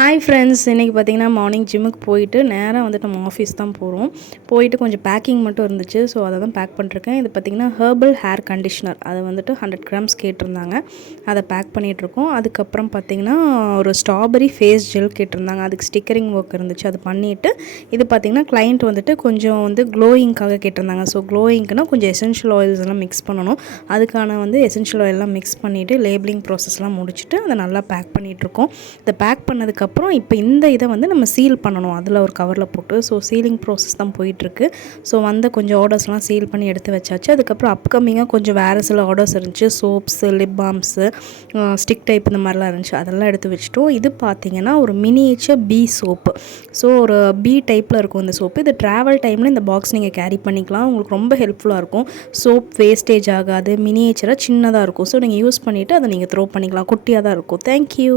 Hi friends, இன்றைக்கி பார்த்திங்கன்னா morning ஜிம்முக்கு போயிட்டு நேராக வந்துட்டு நம்ம ஆஃபீஸ் தான் போகிறோம். போயிட்டு கொஞ்சம் பேக்கிங் மட்டும் இருந்துச்சு. ஸோ அதை தான் பேக் பண்ணிருக்கேன். இது பார்த்திங்கன்னா ஹெர்பல் ஹேர் கண்டிஷ்னர், அது வந்துட்டு 100 கிராம்ஸ் கேட்டிருந்தாங்க. அதை பேக் பண்ணிகிட்ருக்கோம். அதுக்கப்புறம் பார்த்திங்கன்னா ஒரு ஸ்ட்ராபெரி ஃபேஸ் ஜெல் கேட்டிருந்தாங்க. அதுக்கு ஸ்டிக்கரிங் ஒர்க் இருந்துச்சு, அது பண்ணிவிட்டு இது பார்த்திங்கன்னா கிளைண்ட் வந்துட்டு கொஞ்சம் க்ளோயிங்காக கேட்டிருந்தாங்க. ஸோ க்ளோயிங்க்குனா கொஞ்சம் எசென்ஷியல் ஆயில்ஸ் எல்லாம் மிக்ஸ் பண்ணணும். அதுக்கான எசென்ஷியல் ஆயிலெலாம் மிக்ஸ் பண்ணிவிட்டு லேபிளிங் ப்ராசஸ்லாம் முடிச்சுட்டு அதை நல்லா பேக் பண்ணிகிட்ருக்கோம். இதை பேக் பண்ணதுக்கப்புறம் இப்போ இந்த இதை நம்ம சீல் பண்ணணும், அதில் ஒரு கவரில் போட்டு. ஸோ சீலிங் ப்ராசஸ் தான் போயிட்டுருக்கு. ஸோ கொஞ்சம் ஆர்டர்ஸ்லாம் சீல் பண்ணி எடுத்து வச்சாச்சு. அதுக்கப்புறம் அப்கமிங்காக கொஞ்சம் வேறு சில ஆர்டர்ஸ் இருந்துச்சு. Soaps, lip balms, stick type இந்த மாதிரிலாம் இருந்துச்சு. அதெல்லாம் எடுத்து வச்சுட்டோம். இது பார்த்திங்கன்னா ஒரு மினியேச்சர் பீ சோப்பு. ஸோ ஒரு பீ டைப்பில் இருக்கும் இந்த சோப்பு. இது ட்ராவல் டைமில் இந்த பாக்ஸ் நீங்கள் கேரி பண்ணிக்கலாம். உங்களுக்கு ரொம்ப ஹெல்ப்ஃபுல்லாக இருக்கும். சோப் வேஸ்டேஜ் ஆகாது, மினியேச்சராக சின்னதாக இருக்கும். ஸோ நீங்கள் யூஸ் பண்ணிவிட்டு அதை நீங்கள் த்ரோ பண்ணிக்கலாம். குட்டியாக தான் இருக்கும். தேங்க்யூ.